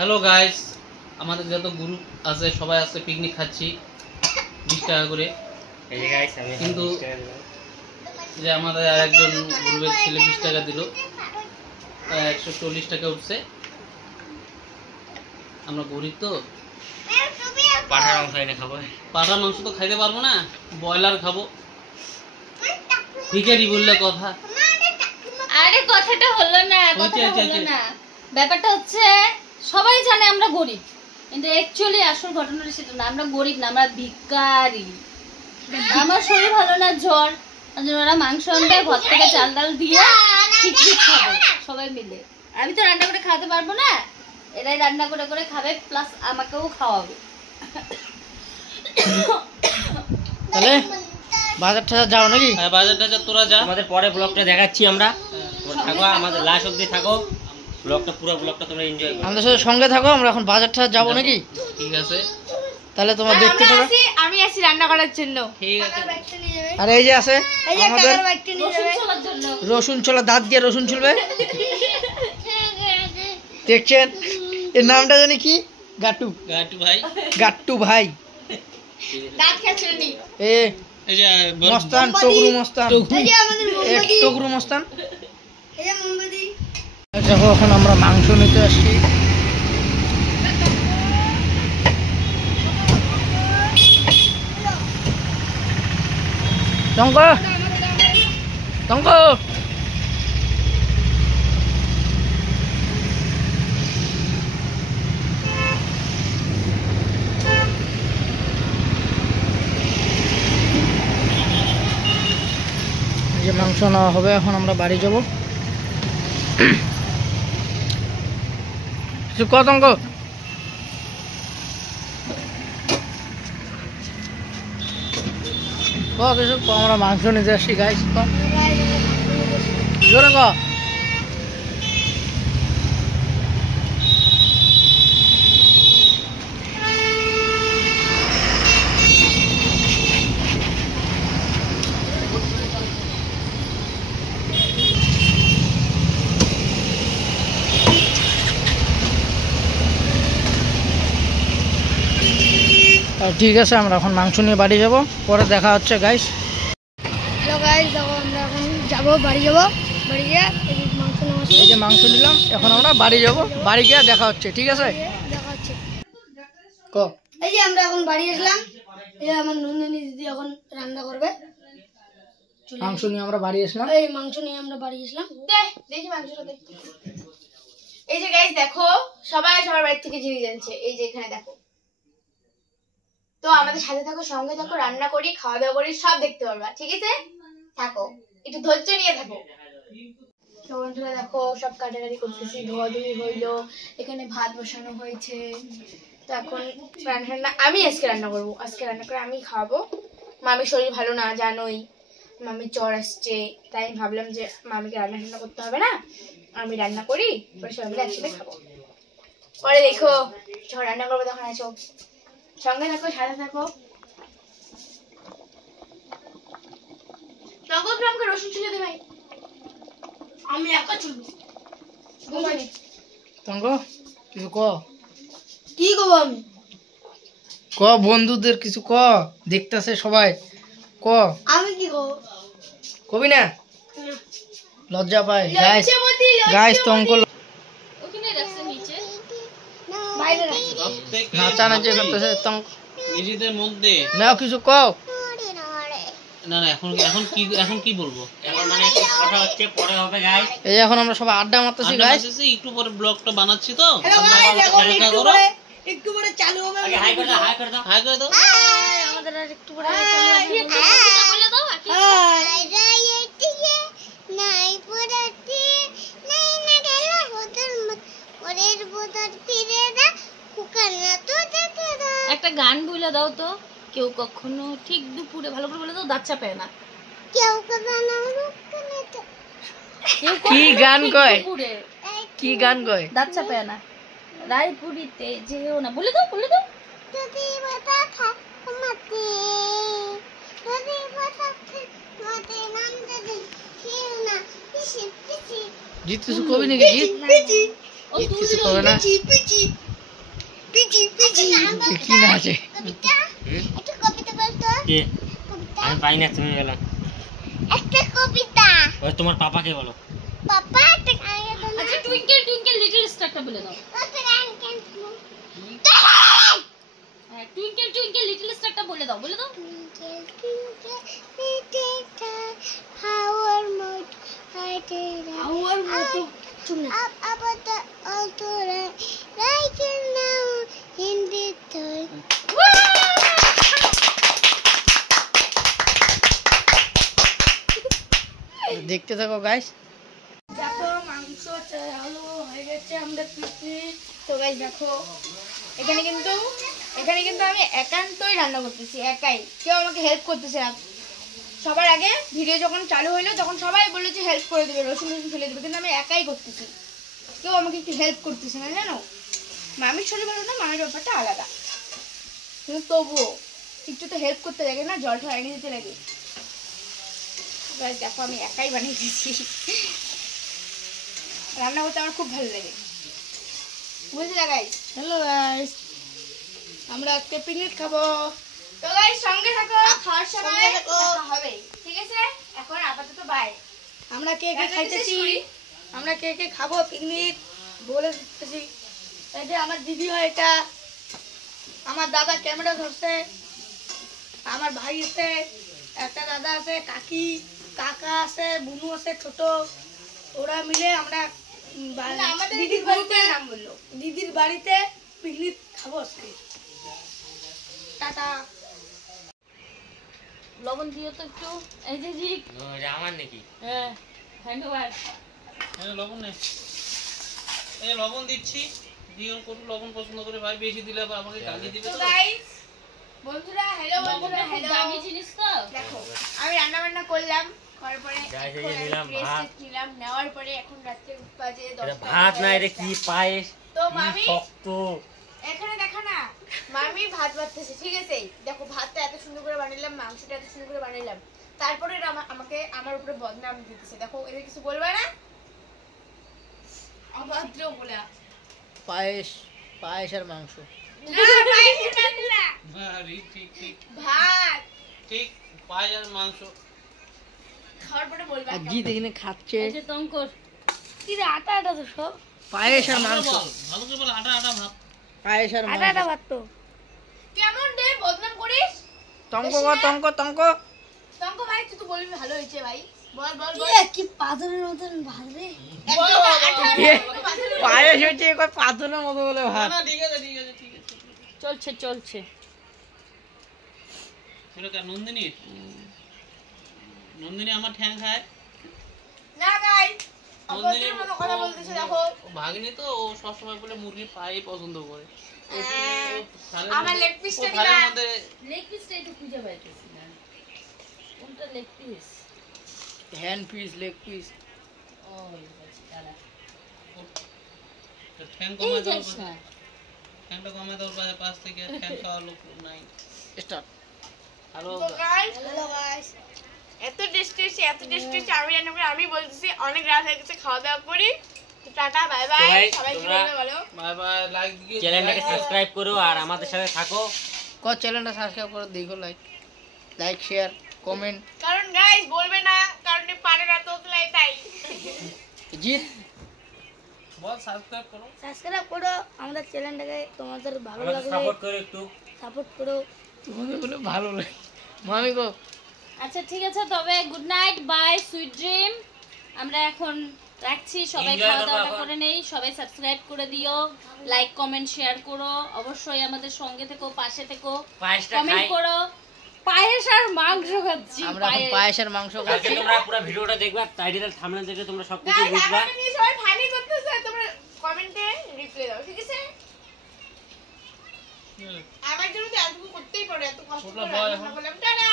Hello guys, আমাদের যত group আছে সবাই আছে পিকনিক খাচ্ছি 20 টাকা করে। এই যে গাইস আমি কিন্তু যে আমাদের আরেকজন গ্রুপের ছেলে 20 টাকা দিল, 140 টাকা উঠছে। আমরা গরিব তো, পাঠার মাংস এনে খাবো। পাঠার মাংস তো খাইতে পারবো না, ব্রয়লার খাবো। ভিখারি বললে কথা। আরে কথাটা হলো না, ব্যাপারটা হচ্ছে সবাই জানে আমরা গরিব, কিন্তু অ্যাকচুয়ালি আসল ঘটনাটা সেটা না। আমরা গরিব না, আমরা ভিখারি। আমার শরীর ভালো না, জ্বর, ওরা মাংস আনবে, ঘর থেকে চাল ডাল দিয়ে পিকনিক খাবো সবাই মিলে। আমি তো রান্না করে খাওয়াতে পারবো না, এরাই রান্না করে করে খাবে, প্লাস আমাকেও খাওয়াবে। তাহলে বাজার টাজার যাও নাকি? হ্যাঁ, বাজার টাজার তোরা যা, আমাদের পরে ব্লগটা দেখাচ্ছি আমরা। থাকো আমাদের লাস্ট অবধি থাকো, ব্লগটা পুরো ব্লগটা তোমরা এনজয় করো। আমাদের সাথে সঙ্গে থাকো, আমরা এখন বাজার টাজার যাবো নাকি? ঠিক আছে, তাহলে তোমরা দেখতে থাকো। আমি আসি রান্না করার জন্য। ঠিক আছে। আর এই যে আছে আমাদের রসুন ছোলা, দাঁত দিয়ে রসুন ছুলবে। দেখছেন এর নামটা জানি কি? গাট্টু। গাট্টু ভাই, গাট্টু ভাই। দাঁত খেছনি এই যে মস্তান, টগরু মস্তান, টগরু মস্তান। দেখো এখন আমরা মাংস নিতে আসছি। টঙ্ক টঙ্ক যে মাংস নেওয়া হবে, এখন আমরা বাড়ি যাব। কিছু কতঙ্ক কিছু আমরা মাংস নিতে আসছি গাইস। জোরে ক। ঠিক আছে, আমরা এখন মাংস নিয়ে বাড়ি যাব, পরে দেখা হচ্ছে গাইস। হ্যালো গাইস, দেখো আমরা এখন যাবো, বাড়ি যাবো। বাড়ি গিয়ে মাংস নেওয়া, এই যে মাংস নিলাম, এখন আমরা বাড়ি যাব, বাড়ি গিয়ে দেখা হচ্ছে। ঠিক আছে, দেখা হচ্ছে। ক। এই যে আমরা এখন বাড়ি আসলাম, এই যে আমার নন্দিনী দিদি এখন রান্না করবে। মাংস নিয়ে আমরা বাড়ি আসলাম। এই মাংস নিয়ে আমরা বাড়ি আসলাম। দেখি মাংসটা দেখতে। এই যে গাইস দেখো, সবাই সবার বাড়ি থেকে জিনিস জানছে। এই যে এখানে দেখো, তো আমাদের সাথে থাকো, সঙ্গে থাকো, রান্না করি, খাওয়া দাওয়া করি, সব দেখতে পারবা। ঠিক আছে, থাকো, একটু ধৈর্য নিয়ে থাকো। তো বন্ধুরা দেখো, সব কাটাকাটি করতেছি, ধোয়াধুয়ি হইলো, এখানে ভাত বসানো হয়েছে। তো এখন রান্না আমি আজকে রান্না করবো, আজকে রান্না করে আমি খাওয়াবো। মামির শরীর ভালো না, জানোই, মামির জ্বর আসছে, তাই আমি ভাবলাম যে মামিকে রান্না করতে হবে না, আমি রান্না করি, পরে সবাই মিলে একসাথে খাবো। পরে দেখো যখন রান্না করবো তখন আসো, সঙ্গে থাকো, সাথে থাকো। আমাকে রসুন ছুলে দে ভাই, আমি একা ছুলবো। টঙ্ক কিছু ক। কি করবো আমি? ক, বন্ধুদের কিছু ক, দেখতেছে সবাই, ক। আমি কি করবো? কবি না, লজ্জা পায় গাইস। গাইস টঙ্ক ওখানে রাখছে নিচে, বাইরে রাখছি। নাচানাচি করতেছে টঙ্ক। নিজেদের মধ্যে না কিছু ক। না না, এখন কি বলবো? এখন মানে একটু কথা হচ্ছে, পরে হবে গাইস। এই এখন আমরা সবাই আড্ডা মারতেছি গাইস। একটু পরে ব্লগটা বানাচ্ছি তো, একটু পরে চালু হবে। আগে হাই করে দাও, হাই করে দাও। হাই করে দাও। আমাদের আর একটু পরে বলে দাও। একটা গান বলে দাও তো, কেউ কখনো ঠিক দুপুরে, ভালো করে বলে দাও, দাঁত চাপায় না। কি গান কয়? কি গান কয়? দাঁত চাপায় না, রায়পুরিতে যেও না, বলে দাও, বলে দাও। জিত কিছু কবি নাকি? জিত জিৎ কিছু করবে না। পিচি পিচি পিচি কি না আছে? একটা কবিতা বলতো কে? আমি পাই না, তুমি বলো। একটা কবিতা ওই তোমার পাপাকে বলো। পাপা একটা গান বলো আচ্ছা টুইঙ্কেল টুইঙ্কেল লিটল স্টারটা বলে দাও। একটা গান হ্যাঁ টুইঙ্কেল টুইঙ্কেল লিটল স্টারটা বলে দাও, বলে দাও। Twinkle, twinkle, little star, how our mood lighted up. Our mood, Up above the altar, right now in the third. দেখতে থাকো গাইস। দেখো মাংস আলু হয়ে গেছে, আমরা পিসি। তো গাইস দেখো এখানে কিন্তু আমি একান্তই রান্না করতেছি, একাই, কেউ আমাকে হেল্প করতেছে না। সবার আগে ভিডিও যখন চালু হইলো তখন সবাই বললো যে হেল্প করে দেবে, রসুন ফেলে দেবে, কিন্তু আমি একাই করতেছি, কেউ আমাকে একটু হেল্প করতেছে না জানো। মামির শরীর ভালো না, মামির ব্যাপারটা আলাদা, কিন্তু তবুও একটু তো হেল্প করতে লাগে না, জল ঠল এনে দিতে লাগে। গাইস দেখো আমি একাই বানিয়ে দিয়েছি, রান্না করতে আমার খুব ভালো লাগে, বুঝলে গাইস। হ্যালো গাইস, আমরা আজকে পিকনিক খাবো, তো গাইস সঙ্গে থাকো, খাওয়ার সময় দেখা হবে, ঠিক আছে? এখন আপাতত বাই। আমরা কে কে খাইতেছি, আমরা কে কে খাবো পিকনিক বলে দিতেছি। এটা আমার দিদি হয়, এটা আমার দাদা ক্যামেরা ধরছে, আমার ভাই আছে, একটা দাদা আছে, কাকি কাকা আছে, বুনু আছে ছোট, ওরা মিলে আমরা আমাদের দিদির বাড়িতে নাম বললো। দিদির বাড়িতে পিকনিক খাবো আজকে। টাটা। লবণ দিও তো একটু, এই যে জি। আমার নাকি? হ্যাঁ ধন্যবাদ। লবণ নেই, এই লবণ দিচ্ছি, দিয়ে করু লবণ পছন্দ করে, ভাই বেশি দিলে আবার আমাকে গালি দিবে তো তো। গাইস বন্ধুরা, হ্যালো বন্ধুরা, হ্যালো। দামি জিনিস তো। দেখো আমি রান্না বান্না করলাম, করার পরে গাইস, এই এখন যে আমি নিলাম রেস্ট ভাত। নিলাম, নেওয়ার পরে এখন রাত্রে বাজে এটা 10টা। ভাত না, এটা কি পায়েস, তো কি মামি শক্ত। এখানে দেখা না, মামি ভাত বাড়তেছে, ঠিক আছে? দেখো ভাতটা এত সুন্দর করে বানাইলাম, মাংসটা এত সুন্দর করে বানাইলাম, তারপরে এরা আমাকে আমার উপরে বদনাম দিতেছে। দেখো এদের কিছু বলবে না, অভদ্র বলে। পায়েস আর মাংস। না, পায়েসের মাংস না, আরে ঠিক ঠিক ভাত ঠিক, পায়েস আর মাংস। খাওয়ার পরে বলবা। আর জিৎ এখানে খাচ্ছে কি রে, আটা আটা তো সব, পায়েস আর মাংস। ভালো করে বল, আটা আটা ভাত। পায়েস আর আটা আটা মাংস। ভাত তো। কেমন রে বদনাম করিস? তঙ্ক কর, তঙ্ক তঙ্ক। তঙ্ক ভাই তুই তো বলবি ভালো হয়েছে ভাই, বল বল বল। কি পাথরের মতন ভাত রে। একদম পায়েস হচ্ছে কই পাথরের মতো বলে ভাত। না ঠিক আছে ঠিক আছে ঠিক আছে। চলছে। এটা কার নন্দিনী? নন্দিনী আমার ঠ্যাং খায়। না গাইস, নন্দিনীর অভদ্র কথা বলতেছে। দেখো ভাগিনী তো, ও সবসময় বলে মুরগির পায়ে পছন্দ করে। আমার leg piece টা থালের দিবা। মধ্যে লেগ পিসটা একটু খুঁজে পাইতেছি না, কোনটা leg piece? Hand piece, leg piece. ওই দাঁড়া, ঠ্যাং কমায় দাও, ঠ্যাংটা কমায় দাও, পাশ থেকে ঠ্যাং খাওয়ার লোক নাই। স্টার্ট। হ্যালো তো গাইস, হ্যালো গাইস, এত টেস্টি আমি রান্না করে, আমি বলতেছি অনেক রাত হয়ে গেছে, খাওয়া দাওয়া করি। তো টাটা, বাই বাই, তো guys, সবাই কি তোমরা- বলবে বলো? বাই বাই, লাইক দিয়ে চ্যানেলটাকে সাবস্ক্রাইব করো আর আমাদের সাথে থাকো। চ্যানেলটা সাবস্ক্রাইব করে দেখো, লাইক শেয়ার কমেন্ট। কারণ গাইস বলবে না, কারণ পারে না তো তাই। জিৎ বল সাবস্ক্রাইব করো। সাবস্ক্রাইব করো আমাদের চ্যানেলটাকে, তোমাদের ভালো আমাদের লাগলে সাপোর্ট করো একটু। সাপোর্ট করো। তোমাদের বলে ভালো লাগে। মামি গো, আচ্ছা ঠিক আছে, তবে good night, bye, sweet dream. আমরা এখন রাখছি, সবাই Enjoy খাওয়া করো দাওয়াটা এখন। করে নেই, সবাই সাবস্ক্রাইব করে দিও, লাইক কমেন্ট শেয়ার করো, অবশ্যই আমাদের সঙ্গে থেকো, পাশে থেকো, পায়েসটা কমেন্ট খাই। করো। পায়েস আর মাংস খাচ্ছি, আমরা এখন পায়েস আর মাংস কালকে খাচ্ছি। তোমরা পুরো ভিডিওটা দেখবা, টাইটেল থাম্বনেল দেখে তোমরা সবকিছু গাইস বুঝবা। আমাকে নিয়ে সবাই ফানি করতেছে, তোমরা কমেন্টে রিপ্লাই দাও, ঠিক আছে? আমার জন্য তো এতটুকু করতেই পারো, এত কষ্ট করে রান্না করলাম। টাটা।